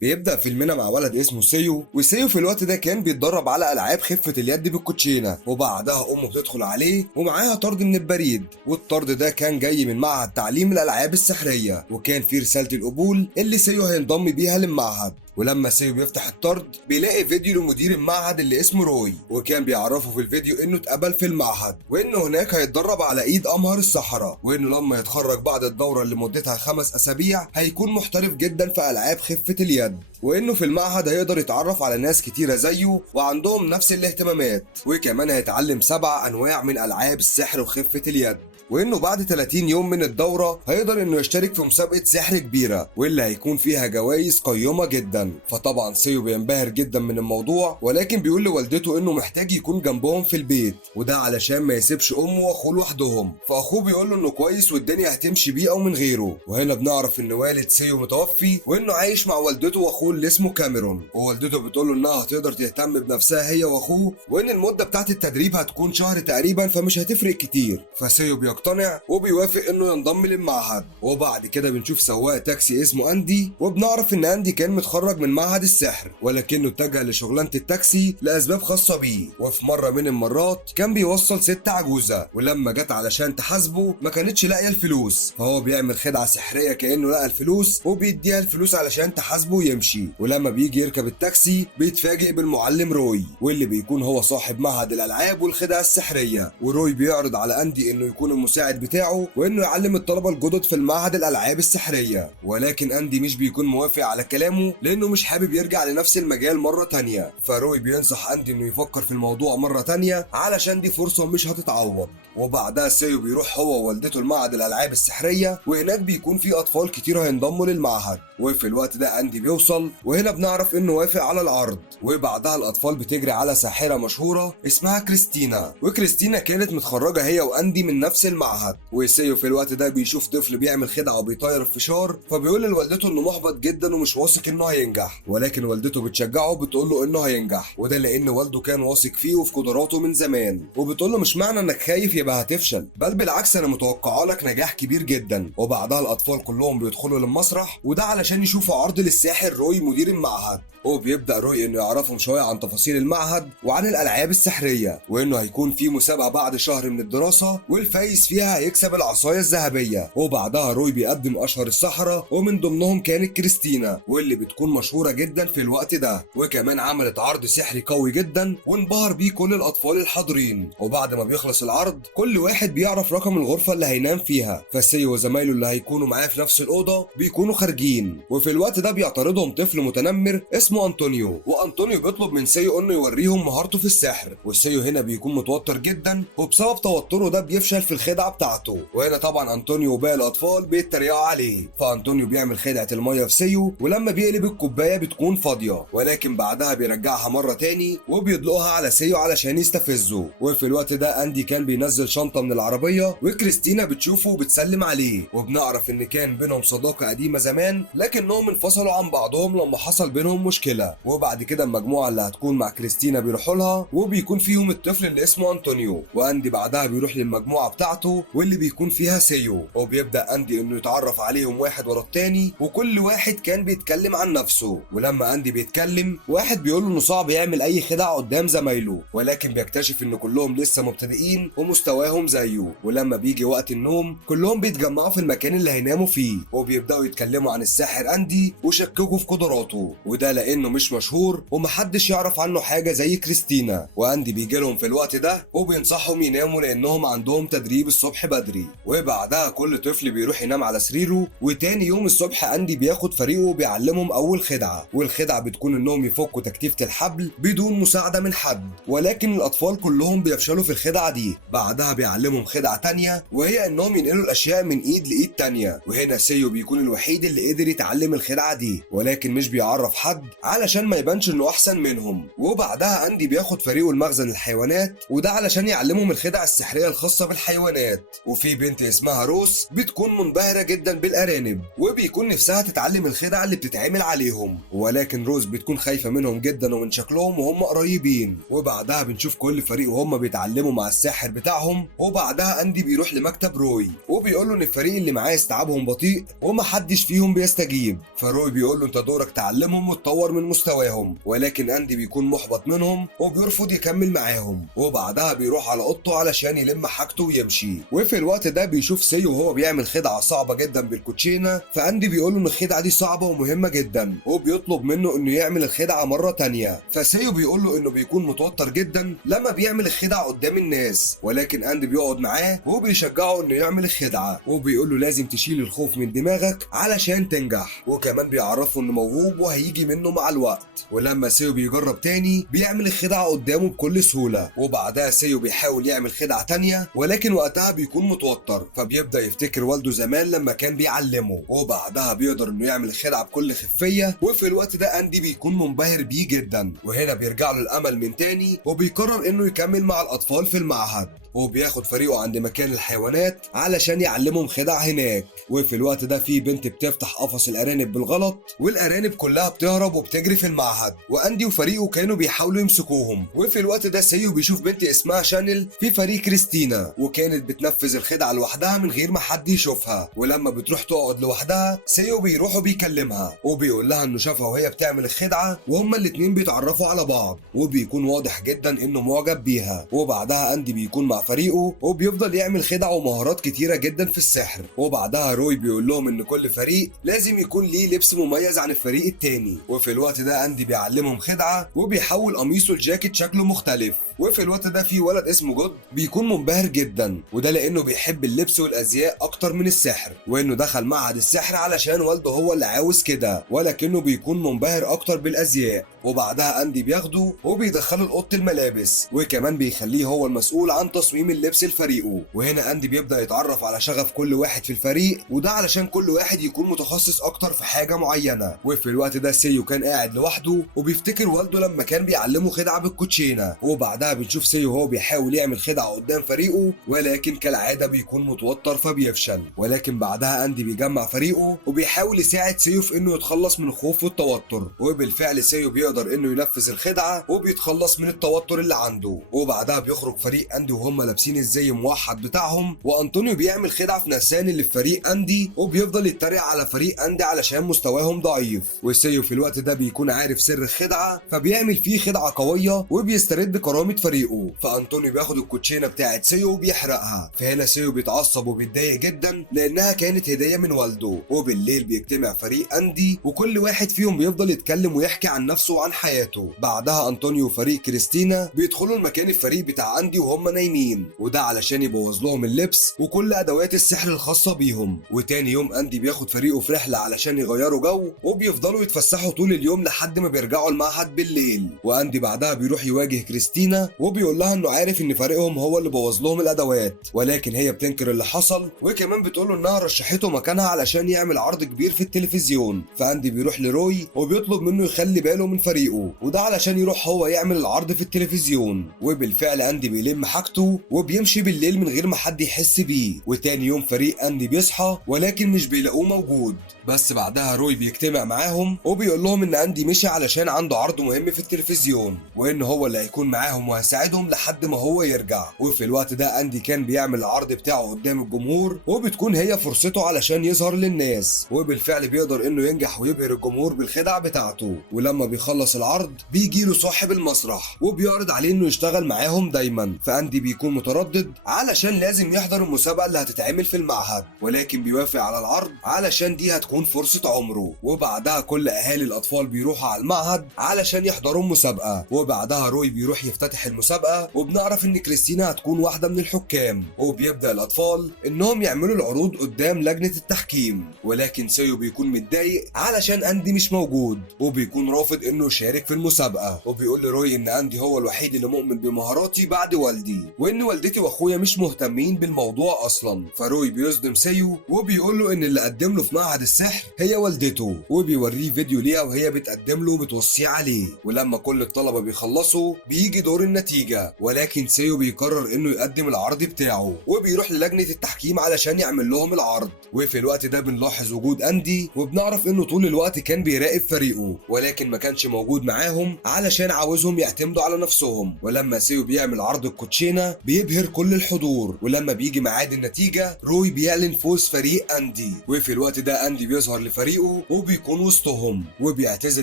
بيبدأ فيلمنا مع ولد اسمه سيو، وسيو في الوقت ده كان بيتدرب على ألعاب خفة اليد بالكوتشينة، وبعدها أمه بتدخل عليه ومعاها طرد من البريد، والطرد ده كان جاي من معهد تعليم الألعاب السحرية، وكان فيه رسالة القبول اللي سيو هينضم بيها للمعهد. ولما سيو بيفتح الطرد بيلاقي فيديو لمدير المعهد اللي اسمه روي، وكان بيعرفه في الفيديو انه اتقبل في المعهد، وانه هناك هيتدرب على ايد امهر السحرة، وانه لما يتخرج بعد الدورة اللي مدتها 5 اسابيع هيكون محترف جدا في العاب خفة اليد، وانه في المعهد هيقدر يتعرف على ناس كتيرة زيه وعندهم نفس الاهتمامات، وكمان هيتعلم 7 انواع من العاب السحر وخفة اليد، وانه بعد 30 يوم من الدورة هيقدر انه يشترك في مسابقة سحر كبيرة واللي هيكون فيها جوائز قيمة جدا. فطبعا سيو بينبهر جدا من الموضوع، ولكن بيقول لوالدته انه محتاج يكون جنبهم في البيت، وده علشان ما يسيبش امه واخوه لوحدهم. فاخوه بيقول له انه كويس والدنيا هتمشي بيه او من غيره. وهنا بنعرف ان والد سيو متوفي، وانه عايش مع والدته واخوه اللي اسمه كاميرون، ووالدته بتقول له انها هتقدر تهتم بنفسها هي واخوه، وان المدة بتاعت التدريب هتكون شهر تقريبا فمش هتفرق كتير. فسيو بيقتنع وبيوافق انه ينضم للمعهد. وبعد كده بنشوف سواق تاكسي اسمه اندي، وبنعرف ان اندي كان متخرج من معهد السحر ولكنه اتجه لشغلانه التاكسي لاسباب خاصه بيه. وفي مره من المرات كان بيوصل ست عجوزه، ولما جت علشان تحاسبه ما كانتش لاقيه الفلوس، فهو بيعمل خدعه سحريه كانه لقى الفلوس وبيديها الفلوس علشان تحاسبه ويمشي. ولما بيجي يركب التاكسي بيتفاجئ بالمعلم روي، واللي بيكون هو صاحب معهد الالعاب والخدع السحريه. وروي بيعرض على اندي انه يكون المساعد بتاعه وانه يعلم الطلبه الجدد في المعهد الالعاب السحريه، ولكن اندي مش بيكون موافق على كلامه لانه مش حابب يرجع لنفس المجال مره تانية. فروي بينصح اندي انه يفكر في الموضوع مره تانية علشان دي فرصه مش هتتعوض. وبعدها سيو بيروح هو ووالدته المعهد الالعاب السحريه، وهناك بيكون في اطفال كتير هينضموا للمعهد. وفي الوقت ده اندي بيوصل، وهنا بنعرف انه وافق على العرض. وبعدها الاطفال بتجري على ساحره مشهوره اسمها كريستينا، وكريستينا كانت متخرجه هي واندي من نفس المعهد. وسيو في الوقت ده بيشوف طفل بيعمل خدعه وبيطير الفشار، فبيقول لوالدته انه محبط جدا ومش واثق انه هينجح، ولكن والدته بتشجعه وبتقول له انه هينجح، وده لان والده كان واثق فيه وفي قدراته من زمان. وبتقول له مش معنى انك خايف يبقى هتفشل، بل بالعكس انا متوقعه لك نجاح كبير جدا. وبعدها الاطفال كلهم بيدخلوا للمسرح، وده علشان يشوفوا عرض للساحر روي مدير المعهد. وبيبدأ روي انه يعرفهم شوية عن تفاصيل المعهد وعن الالعاب السحرية، وانه هيكون في مسابقة بعد شهر من الدراسة والفايز فيها هيكسب العصاية الذهبية. وبعدها روي بيقدم اشهر السحرة، ومن ضمنهم كانت كريستينا واللي بتكون مشهورة جدا في الوقت ده، وكمان عملت عرض سحري قوي جدا وانبهر بيه كل الاطفال الحاضرين. وبعد ما بيخلص العرض كل واحد بيعرف رقم الغرفة اللي هينام فيها، فسيو وزمايله اللي هيكونوا معاه في نفس الأوضة بيكونوا خارجين. وفي الوقت ده بيعترضهم طفل متنمر اسمه أنطونيو، وأنطونيو بيطلب من سيو إنه يوريهم مهارته في السحر. والسيو هنا بيكون متوتر جدا، وبسبب توتره ده بيفشل في الخدعة بتاعته. وهنا طبعا أنطونيو وباقي الأطفال بيتريقوا عليه، فأنطونيو بيعمل خدعة المية في سيو، ولما بيقلب الكوباية بتكون فاضية، ولكن بعدها بيرجعها مرة تاني وبيدلقها على سيو علشان يستفزه. وفي الوقت ده أندي كان بينزل شنطة من العربية، وكريستينا بتشوفه وبتسلم عليه، وبنعرف إن كان بينهم صداقة قديمة زمان لكنهم انفصلوا عن بعضهم لما حصل بينهم مشكلة. وبعد كده المجموعة اللي هتكون مع كريستينا بيروحوا لها، وبيكون فيهم الطفل اللي اسمه أنطونيو. وأندي بعدها بيروح للمجموعة بتاعته واللي بيكون فيها سيو، وبيبدأ أندي إنه يتعرف عليهم واحد ورا التاني، وكل واحد كان بيتكلم عن نفسه. ولما أندي بيتكلم واحد بيقول له إنه صعب يعمل أي خدعة قدام زمايله، ولكن بيكتشف إن كلهم لسه مبتدئين ومستواهم زيه. ولما بيجي وقت النوم كلهم بيتجمعوا في المكان اللي هيناموا فيه، وبيبدأوا يتكلموا عن الساحر أندي وشككوا في قدراته، وده لأنه مش مشهور ومحدش يعرف عنه حاجة زي كريستينا. وأندي بيجي لهم في الوقت ده وبينصحهم يناموا لأنهم عندهم تدريب الصبح بدري. وبعدها كل طفل بيروح ينام على سريره، وتاني يوم الصبح أندي بياخد فريقه وبيعلمهم أول خدعة، والخدعة بتكون إنهم يفكوا تكتيفة الحبل بدون مساعدة من حد، ولكن الأطفال كلهم بيفشلوا في الخدعة دي. بعدها بيعلمهم خدعة تانية، وهي إنهم ينقلوا الأشياء من إيد لإيد تانية، وهنا سيو بيكون الوحيد اللي قدر يتعلم الخدعة دي، ولكن مش بيعرف حد علشان ما يبانش إنه أحسن منهم. وبعدها أندي بياخد فريقه لمخزن الحيوانات، وده علشان يعلمهم الخدع السحرية الخاصة بالحيوانات. الحيوانات. وفي بنت اسمها روس بتكون منبهرة جدا بالارانب وبيكون نفسها تتعلم الخدع اللي بتتعمل عليهم، ولكن روز بتكون خايفة منهم جدا ومن شكلهم وهم قريبين. وبعدها بنشوف كل فريق وهم بيتعلموا مع الساحر بتاعهم. وبعدها اندي بيروح لمكتب روي وبيقول له ان الفريق اللي معاه استيعابهم بطيء ومحدش فيهم بيستجيب. فروي بيقول له انت دورك تعلمهم وتطور من مستواهم، ولكن اندي بيكون محبط منهم وبيرفض يكمل معاهم. وبعدها بيروح على اوضته علشان يلم حاجته ويمشي. وفي الوقت ده بيشوف سيو وهو بيعمل خدعة صعبة جدا بالكوتشينة. فاندي بيقول له ان الخدعة دي صعبة ومهمة جدا وبيطلب منه انه يعمل الخدعة مرة تانية. فسيو بيقول له انه بيكون متوتر جدا لما بيعمل الخدعة قدام الناس، ولكن اندي بيقعد معاه وبيشجعه انه يعمل الخدعة وبيقول له لازم تشيل الخوف من دماغك علشان تنجح، وكمان بيعرفه انه موهوب وهيجي منه مع الوقت. ولما سيو بيجرب تاني بيعمل الخدعة قدامه بكل سهولة. وبعدها سيو بيحاول يعمل خدعة تانية ولكن وقتها بيكون متوتر، فبيبدأ يفتكر والده زمان لما كان بيعلمه. وبعدها بيقدر انه يعمل الخدعة بكل خفية. وفي الوقت ده اندي بيكون منبهر بيه جدا، وهنا بيرجع له الامل من تاني وبيقرر انه يكمل مع الاطفال في المعهد. وبياخد فريقه عند مكان الحيوانات علشان يعلمهم خدع هناك. وفي الوقت ده في بنت بتفتح قفص الارانب بالغلط والارانب كلها بتهرب وبتجري في المعهد، واندي وفريقه كانوا بيحاولوا يمسكوهم. وفي الوقت ده سيو بيشوف بنت اسمها شانيل في فريق كريستينا وكانت بتنفذ الخدعه لوحدها من غير ما حد يشوفها. ولما بتروح تقعد لوحدها سيو بيروح وبيكلمها وبيقول لها انه شافها وهي بتعمل الخدعه وهما الاتنين بيتعرفوا على بعض، وبيكون واضح جدا انه معجب بيها. وبعدها اندي بيكون مع فريقه وبيفضل يعمل خدع ومهارات كتيرة جدا في السحر. وبعدها روي بيقول لهم ان كل فريق لازم يكون ليه لبس مميز عن الفريق التاني. وفي الوقت ده اندي بيعلمهم خدعة وبيحول قميصه لجاكيت شكله مختلف. وفي الوقت ده في ولد اسمه جود بيكون منبهر جدا، وده لانه بيحب اللبس والازياء اكتر من السحر، وانه دخل معهد السحر علشان والده هو اللي عاوز كده، ولكنه بيكون منبهر اكتر بالازياء. وبعدها اندي بياخده وبيدخله لاوضه الملابس وكمان بيخليه هو المسؤول عن تصميم اللبس لفريقه. وهنا اندي بيبدا يتعرف على شغف كل واحد في الفريق، وده علشان كل واحد يكون متخصص اكتر في حاجه معينه. وفي الوقت ده سيو كان قاعد لوحده وبيفتكر والده لما كان بيعلمه خدعه بالكوتشينه. وبعدها بنشوف سيو وهو بيحاول يعمل خدعه قدام فريقه ولكن كالعاده بيكون متوتر فبيفشل. ولكن بعدها اندي بيجمع فريقه وبيحاول يساعد سيو في انه يتخلص من الخوف والتوتر، وبالفعل سيو بيقدر انه ينفذ الخدعه وبيتخلص من التوتر اللي عنده. وبعدها بيخرج فريق اندي وهم لابسين الزي الموحد بتاعهم، وانطونيو بيعمل خدعه في نسان اللي في فريق اندي وبيفضل يتريق على فريق اندي علشان مستواهم ضعيف. وسيو في الوقت ده بيكون عارف سر الخدعه فبيعمل فيه خدعه قويه وبيسترد كرامه فريقه. فانطونيو بياخد الكوتشينه بتاعت سيو وبيحرقها. فهنا سيو بيتعصب وبيتضايق جدا لانها كانت هديه من والده. وبالليل بيجتمع فريق اندي وكل واحد فيهم بيفضل يتكلم ويحكي عن نفسه وعن حياته. بعدها انطونيو وفريق كريستينا بيدخلوا المكان الفريق بتاع اندي وهم نايمين، وده علشان يبوظ لهم اللبس وكل ادوات السحر الخاصه بيهم. وتاني يوم اندي بياخد فريقه في رحله علشان يغيروا جو وبيفضلوا يتفسحوا طول اليوم لحد ما بيرجعوا المعهد بالليل. واندي بعدها بيروح يواجه كريستينا وبيقول لها انه عارف ان فريقهم هو اللي بوظ لهم الادوات، ولكن هي بتنكر اللي حصل وكمان بتقول له انها رشحته مكانها علشان يعمل عرض كبير في التلفزيون. فاندي بيروح لروي وبيطلب منه يخلي باله من فريقه، وده علشان يروح هو يعمل العرض في التلفزيون. وبالفعل اندي بيلم حاجته وبيمشي بالليل من غير ما حد يحس بيه. وتاني يوم فريق اندي بيصحى ولكن مش بيلاقوه موجود. بس بعدها روي بيجتمع معاهم وبيقول لهم ان اندي مشي علشان عنده عرض مهم في التلفزيون، وان هو اللي هيكون معاهم وهيساعدهم لحد ما هو يرجع. وفي الوقت ده اندي كان بيعمل العرض بتاعه قدام الجمهور وبتكون هي فرصته علشان يظهر للناس، وبالفعل بيقدر انه ينجح ويبهر الجمهور بالخدع بتاعته. ولما بيخلص العرض بيجي له صاحب المسرح وبيعرض عليه انه يشتغل معاهم دايما. فاندي بيكون متردد علشان لازم يحضر المسابقه اللي هتتعمل في المعهد، ولكن بيوافق على العرض علشان دي هتكون فرصه عمره. وبعدها كل اهالي الاطفال بيروحوا على المعهد علشان يحضروا المسابقه. وبعدها روي بيروح يفتتح المسابقه وبنعرف ان كريستينا هتكون واحده من الحكام. وبيبدا الاطفال انهم يعملوا العروض قدام لجنه التحكيم، ولكن سيو بيكون متضايق علشان اندي مش موجود وبيكون رافض انه يشارك في المسابقه. وبيقول لروي ان اندي هو الوحيد اللي مؤمن بمهاراتي بعد والدي، وان والدتي واخويا مش مهتمين بالموضوع اصلا. فروي بيصدم سيو وبيقول له ان اللي قدم له في معهد السحر هي والدته، وبيوريه فيديو ليها وهي بتقدم له وبتوصيه عليه. ولما كل الطلبه بيخلصوا بيجي دور النتيجة، ولكن سيو بيقرر انه يقدم العرض بتاعه وبيروح للجنة التحكيم علشان يعمل لهم العرض. وفي الوقت ده بنلاحظ وجود اندي وبنعرف انه طول الوقت كان بيراقب فريقه، ولكن ما كانش موجود معاهم علشان عاوزهم يعتمدوا على نفسهم. ولما سيو بيعمل عرض الكوتشينة بيبهر كل الحضور، ولما بيجي ميعاد النتيجة روي بيعلن فوز فريق اندي. وفي الوقت ده اندي بيظهر لفريقه وبيكون وسطهم وبيعتذر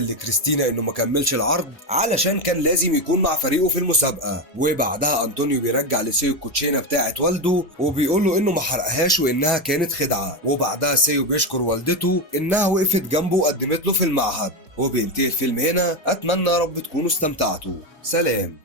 لكريستينا انه ما كملش العرض علشان كان لازم يكون مع فريقه في المسابقة. وبعدها انطونيو بيرجع لسيو الكوتشينة بتاعت والده وبيقول له انه ما حرقهاش وانها كانت خدعة. وبعدها سيو بيشكر والدته انها وقفت جنبه وقدمت له في المعهد. وبينتهي الفيلم هنا. اتمنى يا رب تكونوا استمتعتوا. سلام.